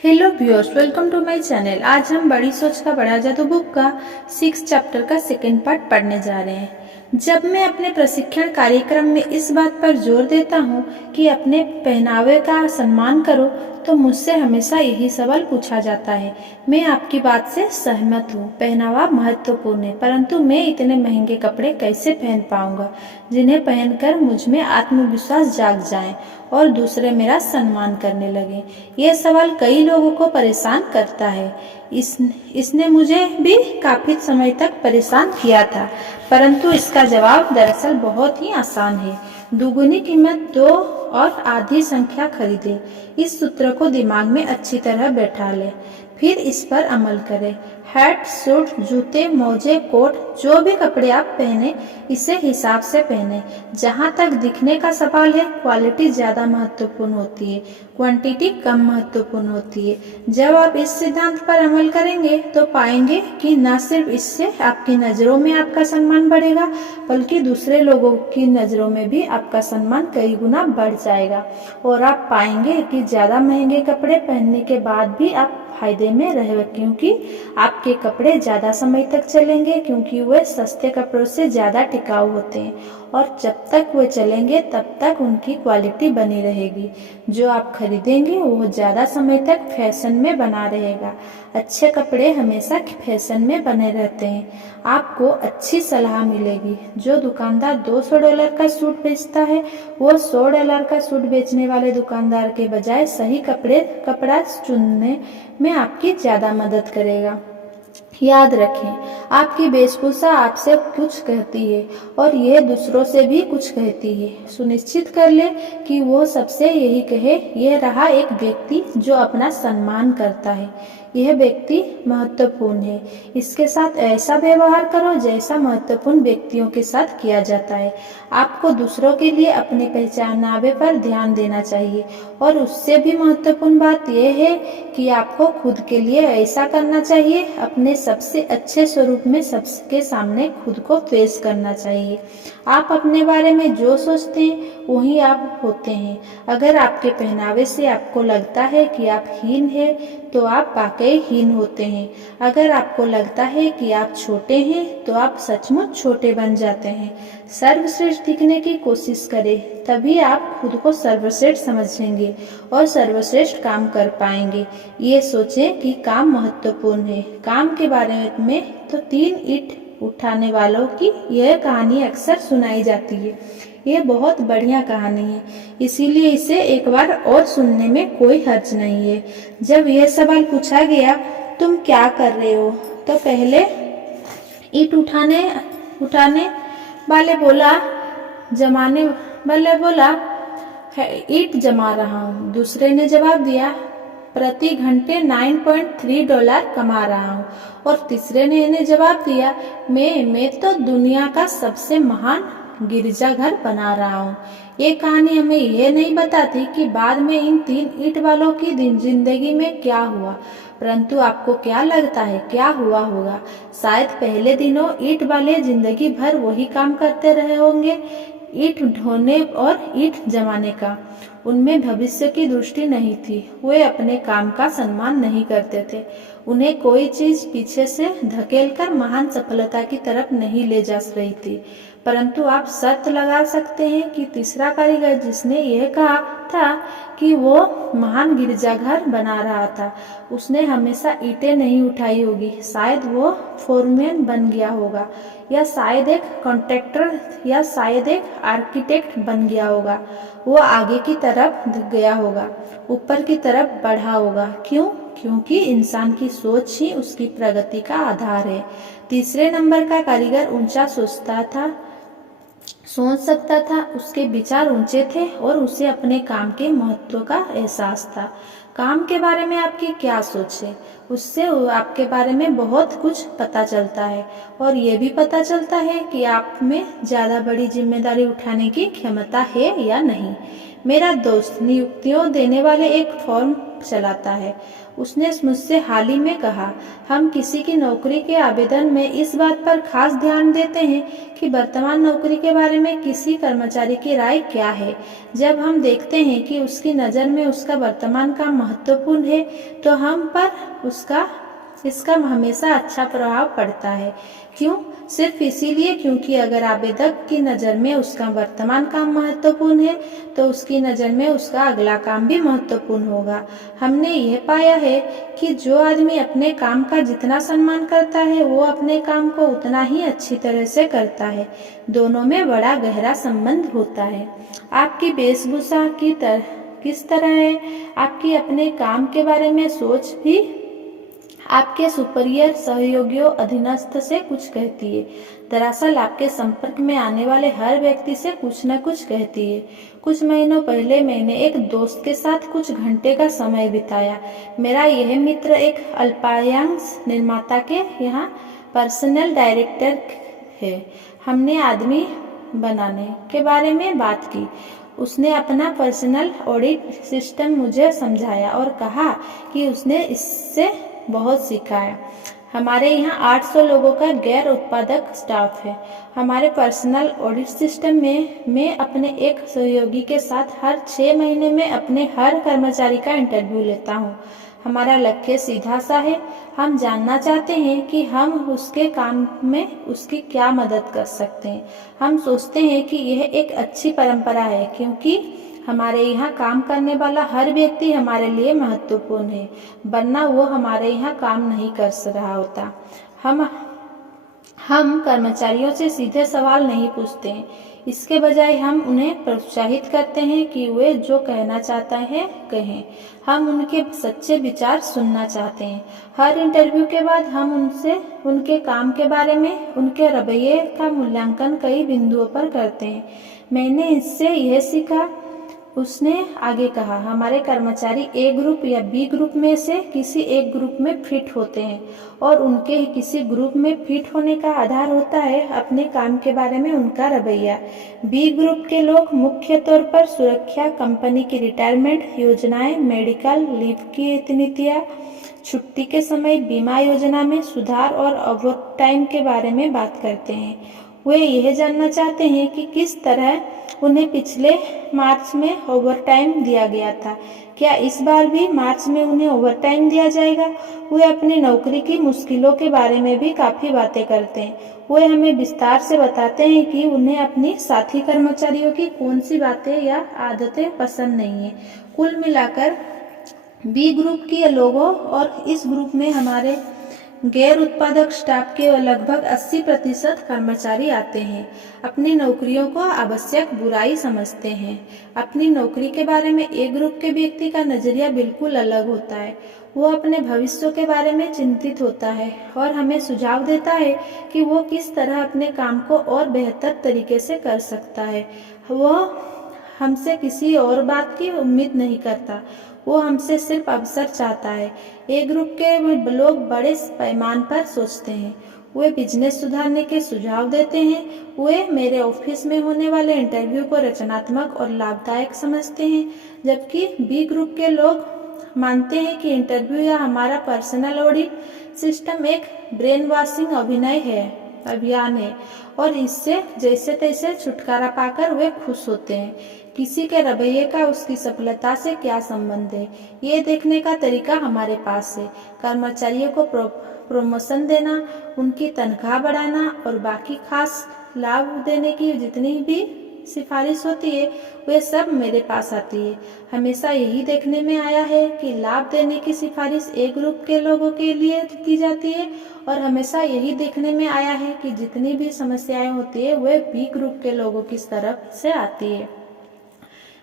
Hello viewers, welcome to my channel. आज हम बड़ी सोच का बड़ा जादू बुक का 6 चैप्टर का सेकंड पार्ट पढ़ने जा रहे हैं। जब मैं अपने प्रशिक्षण कार्यक्रम में इस बात पर जोर देता हूँ कि अपने पहनावे का सम्मान करो, तो मुझसे हमेशा यही सवाल पूछा जाता है। मैं आपकी बात से सहमत हूँ, पहनावा महत्वपूर्ण है, परंतु मैं इतने महंगे कपड़े कैसे पहन पाऊंगा जिन्हें पहनकर मुझ में आत्मविश्वास जाग जाए और दूसरे मेरा सम्मान करने लगे। ये सवाल कई लोगों को परेशान करता है। इसने मुझे भी काफी समय तक परेशान किया था, परंतु इसका जवाब दरअसल बहुत ही आसान है। दुगुनी कीमत दो और आधी संख्या खरीदे। इस सूत्र को दिमाग में अच्छी तरह बैठा ले, फिर इस पर अमल करें। हैट, सूट, जूते, मोजे, कोट, जो भी कपड़े आप पहने, इसे हिसाब से पहने। जहाँ तक दिखने का सवाल है, क्वालिटी ज्यादा महत्वपूर्ण होती है, क्वांटिटी कम महत्वपूर्ण होती है। जब आप इस सिद्धांत पर अमल करेंगे तो पाएंगे कि न सिर्फ इससे आपकी नजरों में आपका सम्मान बढ़ेगा, बल्कि दूसरे लोगों की नजरों में भी आपका सम्मान कई गुना बढ़ जाएगा। और आप पाएंगे कि ज्यादा महंगे कपड़े पहनने के बाद भी आप फायदे में रहे, क्योंकि आपके कपड़े ज्यादा समय तक चलेंगे, क्योंकि वे सस्ते कपड़ों से ज्यादा टिकाऊ होते हैं और जब तक वे चलेंगे तब तक उनकी क्वालिटी बनी रहेगी। जो आप खरीदेंगे वो ज्यादा समय तक फैशन में बना रहेगा। अच्छे कपड़े हमेशा फैशन में बने रहते हैं। आपको अच्छी सलाह मिलेगी। जो दुकानदार $200 का सूट बेचता है, वो $100 का सूट बेचने वाले दुकानदार के बजाय सही कपड़ा चुनने में आपकी ज्यादा मदद करेगा। याद रखें, आपकी वेशभूषा आपसे कुछ कहती है और यह दूसरों से भी कुछ कहती है। सुनिश्चित कर ले कि वो सबसे यही कहे, यह रहा एक व्यक्ति जो अपना सम्मान करता है। यह व्यक्ति महत्वपूर्ण है। इसके साथ ऐसा व्यवहार करो जैसा महत्वपूर्ण व्यक्तियों के साथ किया जाता है। आपको दूसरों के लिए अपने पहचानावे पर ध्यान देना चाहिए, और उससे भी महत्वपूर्ण बात यह है कि आपको खुद के लिए ऐसा करना चाहिए। अपने सबसे अच्छे स्वरूप में सबके सामने खुद को पेश करना चाहिए। आप अपने बारे में जो सोचते हैं वही आप होते हैं। अगर आपके पहनावे से आपको लगता है कि आप हीन हैं, तो आप वाकई हीन होते हैं। अगर आपको लगता है कि आप छोटे हैं, तो आप सचमुच छोटे बन जाते हैं। सर्वश्रेष्ठ दिखने की कोशिश करें, तभी आप खुद को सर्वश्रेष्ठ समझेंगे और सर्वश्रेष्ठ काम कर पाएंगे। ये सोचें कि काम महत्वपूर्ण है। काम के बारे में तो 3 ईंट उठाने वालों की यह कहानी अक्सर सुनाई जाती है। ये बहुत बढ़िया कहानी है, इसीलिए इसे एक बार और सुनने में कोई हर्ज नहीं है। जब यह सवाल पूछा गया, तुम क्या कर रहे हो, तो पहले ईंट उठाने वाले बोला ईंट जमा रहा हूँ। दूसरे ने जवाब दिया, प्रति घंटे $9.3 कमा रहा हूँ। और तीसरे ने जवाब दिया, मैं तो दुनिया का सबसे महान गिरजाघर बना रहा हूँ। ये कहानी हमें यह नहीं बताती कि बाद में इन 3 ईंट वालों की जिंदगी में क्या हुआ, परंतु आपको क्या लगता है क्या हुआ होगा? शायद पहले दिनों ईंट वाले जिंदगी भर वही काम करते रहे होंगे, ईंट ढोने और ईंट जमाने का। उनमें भविष्य की दृष्टि नहीं थी। वे अपने काम का सम्मान नहीं करते थे। उन्हें कोई चीज पीछे से धकेलकर महान सफलता की तरफ नहीं ले जा रही थी। परंतु आप शर्त लगा सकते हैं कि तीसरा कारीगर, जिसने यह कहा था कि वो महान गिरजाघर बना रहा था, उसने हमेशा ईंटें नहीं उठाई होगी। शायद वो फोरमैन बन गया होगा, या शायद एक कॉन्ट्रैक्टर, या शायद एक आर्किटेक्ट बन गया होगा। वो आगे की तरफ गया होगा, ऊपर की तरफ बढ़ा होगा। क्यों? क्योंकि इंसान की सोच ही उसकी प्रगति का आधार है। तीसरे नंबर का कारीगर ऊंचा सोच सकता था, उसके विचार ऊंचे थे और उसे अपने काम के महत्व का एहसास था। काम के बारे में आपकी क्या सोच है, उससे आपके बारे में बहुत कुछ पता चलता है, और ये भी पता चलता है कि आप में ज्यादा बड़ी जिम्मेदारी उठाने की क्षमता है या नहीं। मेरा दोस्त नियुक्तियों देने वाले एक फॉर्म चलाता है। उसने मुझसे हाल ही में कहा, हम किसी की नौकरी के आवेदन में इस बात पर खास ध्यान देते हैं कि वर्तमान नौकरी के बारे में किसी कर्मचारी की राय क्या है। जब हम देखते हैं कि उसकी नज़र में उसका वर्तमान काम महत्वपूर्ण है तो हम पर इसका हमेशा अच्छा प्रभाव पड़ता है। क्यों? सिर्फ इसीलिए क्योंकि अगर आवेदक की नज़र में उसका वर्तमान काम महत्वपूर्ण है तो उसकी नज़र में उसका अगला काम भी महत्वपूर्ण होगा। हमने यह पाया है कि जो आदमी अपने काम का जितना सम्मान करता है वो अपने काम को उतना ही अच्छी तरह से करता है। दोनों में बड़ा गहरा संबंध होता है। आपकी वेशभूषा किस तरह है, आपकी अपने काम के बारे में सोच भी आपके सुपीरियर सहयोगियों अधीनस्थ से कुछ कहती है। दरअसल आपके संपर्क में आने वाले हर व्यक्ति से कुछ न कुछ कहती है। कुछ महीनों पहले मैंने एक दोस्त के साथ कुछ घंटे का समय बिताया। मेरा यह मित्र एक अल्पायांश निर्माता के यहाँ पर्सनल डायरेक्टर है। हमने आदमी बनाने के बारे में बात की। उसने अपना पर्सनल ऑडिट सिस्टम मुझे समझाया और कहा कि उसने इससे बहुत सीखा है। हमारे यहाँ 800 लोगों का गैर उत्पादक स्टाफ है। हमारे पर्सनल ऑडिट सिस्टम में मैं अपने एक सहयोगी के साथ हर 6 महीने में अपने हर कर्मचारी का इंटरव्यू लेता हूँ। हमारा लक्ष्य सीधा सा है, हम जानना चाहते हैं कि हम उसके काम में उसकी क्या मदद कर सकते हैं। हम सोचते हैं कि यह एक अच्छी परंपरा है क्योंकि हमारे यहाँ काम करने वाला हर व्यक्ति हमारे लिए महत्वपूर्ण है, वरना वो हमारे यहाँ काम नहीं कर रहा होता। हम कर्मचारियों से सीधे सवाल नहीं पूछते हैं, इसके बजाय हम उन्हें प्रोत्साहित करते हैं कि वे जो कहना चाहते हैं कहें। हम उनके सच्चे विचार सुनना चाहते हैं। हर इंटरव्यू के बाद हम उनसे उनके काम के बारे में उनके रवैये का मूल्यांकन कई बिंदुओं पर करते हैं। मैंने इससे यह सीखा, उसने आगे कहा, हमारे कर्मचारी ए ग्रुप या बी ग्रुप में से किसी एक ग्रुप में फिट होते हैं और उनके किसी ग्रुप में फिट होने का आधार होता है अपने काम के बारे में उनका रवैया। बी ग्रुप के लोग मुख्य तौर पर सुरक्षा, कंपनी की रिटायरमेंट योजनाएं, मेडिकल लीव की नीतियाँ, छुट्टी के समय बीमा योजना में सुधार और ओवरटाइम के बारे में बात करते हैं। वे यह जानना चाहते हैं कि किस तरह उन्हें पिछले मार्च में ओवरटाइम दिया गया था, क्या इस बार भी मार्च में उन्हें ओवरटाइम दिया जाएगा। वे अपनी नौकरी की मुश्किलों के बारे में भी काफ़ी बातें करते हैं। वे हमें विस्तार से बताते हैं कि उन्हें अपनी साथी कर्मचारियों की कौन सी बातें या आदतें पसंद नहीं है। कुल मिलाकर बी ग्रुप के लोगों और इस ग्रुप में हमारे गैर उत्पादक स्टाफ के लगभग 80% कर्मचारी आते हैं। अपनी नौकरियों को आवश्यक बुराई समझते हैं। अपनी नौकरी के बारे में एक ग्रुप के व्यक्ति का नजरिया बिल्कुल अलग होता है। वो अपने भविष्य के बारे में चिंतित होता है और हमें सुझाव देता है कि वो किस तरह अपने काम को और बेहतर तरीके से कर सकता है। वो हमसे किसी और बात की उम्मीद नहीं करता, वो हमसे सिर्फ अवसर चाहता है। एक ग्रुप के लोग बड़े पैमाने पर सोचते हैं। वे बिजनेस सुधारने के सुझाव देते हैं। वे मेरे ऑफिस में होने वाले इंटरव्यू को रचनात्मक और लाभदायक समझते हैं, जबकि बी ग्रुप के लोग मानते हैं कि इंटरव्यू या हमारा पर्सनल ऑडिट सिस्टम एक ब्रेन वॉशिंग अभियान है और इससे जैसे तैसे छुटकारा पाकर वे खुश होते हैं। किसी के रवैये का उसकी सफलता से क्या संबंध है, ये देखने का तरीका हमारे पास है। कर्मचारियों को प्रमोशन देना, उनकी तनख्वाह बढ़ाना और बाकी खास लाभ देने की जितनी भी सिफारिश होती है वे सब मेरे पास आती है। हमेशा यही देखने में आया है कि लाभ देने की सिफारिश ए ग्रुप के लोगों के लिए की जाती है और हमेशा यही देखने में आया है कि जितनी भी समस्याएं होती है वे बी ग्रुप के लोगों की तरफ से आती है।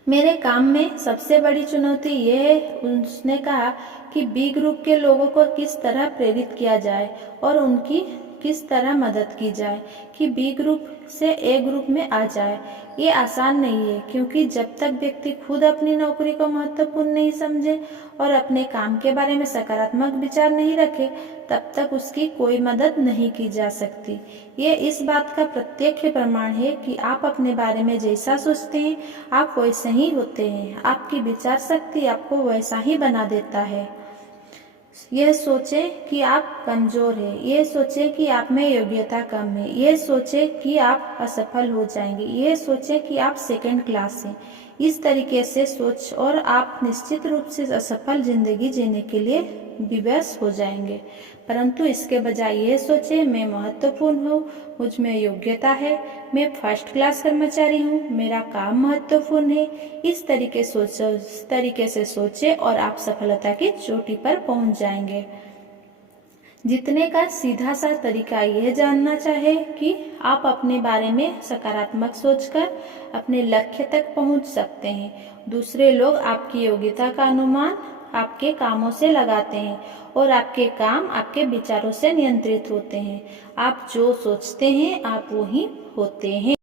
मेरे काम में सबसे बड़ी चुनौती यह है, उसने कहा, कि बी ग्रुप के लोगों को किस तरह प्रेरित किया जाए और उनकी किस तरह मदद की जाए कि बी ग्रुप से ए ग्रुप में आ जाए। ये आसान नहीं है, क्योंकि जब तक व्यक्ति खुद अपनी नौकरी को महत्वपूर्ण नहीं समझे और अपने काम के बारे में सकारात्मक विचार नहीं रखे, तब तक उसकी कोई मदद नहीं की जा सकती। ये इस बात का प्रत्यक्ष प्रमाण है कि आप अपने बारे में जैसा सोचते हैं, आप वैसे ही होते हैं। आपकी विचार शक्ति आपको वैसा ही बना देता है। यह सोचें कि आप कमजोर हैं, यह सोचें कि आप में योग्यता कम है, यह सोचें कि आप असफल हो जाएंगे, यह सोचें कि आप सेकंड क्लास हैं। इस तरीके से सोच और आप निश्चित रूप से असफल जिंदगी जीने के लिए विवश हो जाएंगे। परंतु इसके बजाय ये सोचें, मैं महत्वपूर्ण हूँ, मुझ में योग्यता है, मैं फर्स्ट क्लास कर्मचारी हूँ, मेरा काम महत्वपूर्ण है। इस तरीके से सोचें और आप सफलता की चोटी पर पहुँच जाएंगे। जीतने का सीधा सा तरीका यह जानना चाहे कि आप अपने बारे में सकारात्मक सोचकर अपने लक्ष्य तक पहुंच सकते हैं। दूसरे लोग आपकी योग्यता का अनुमान आपके कामों से लगाते हैं और आपके काम आपके विचारों से नियंत्रित होते हैं। आप जो सोचते हैं आप वही होते हैं।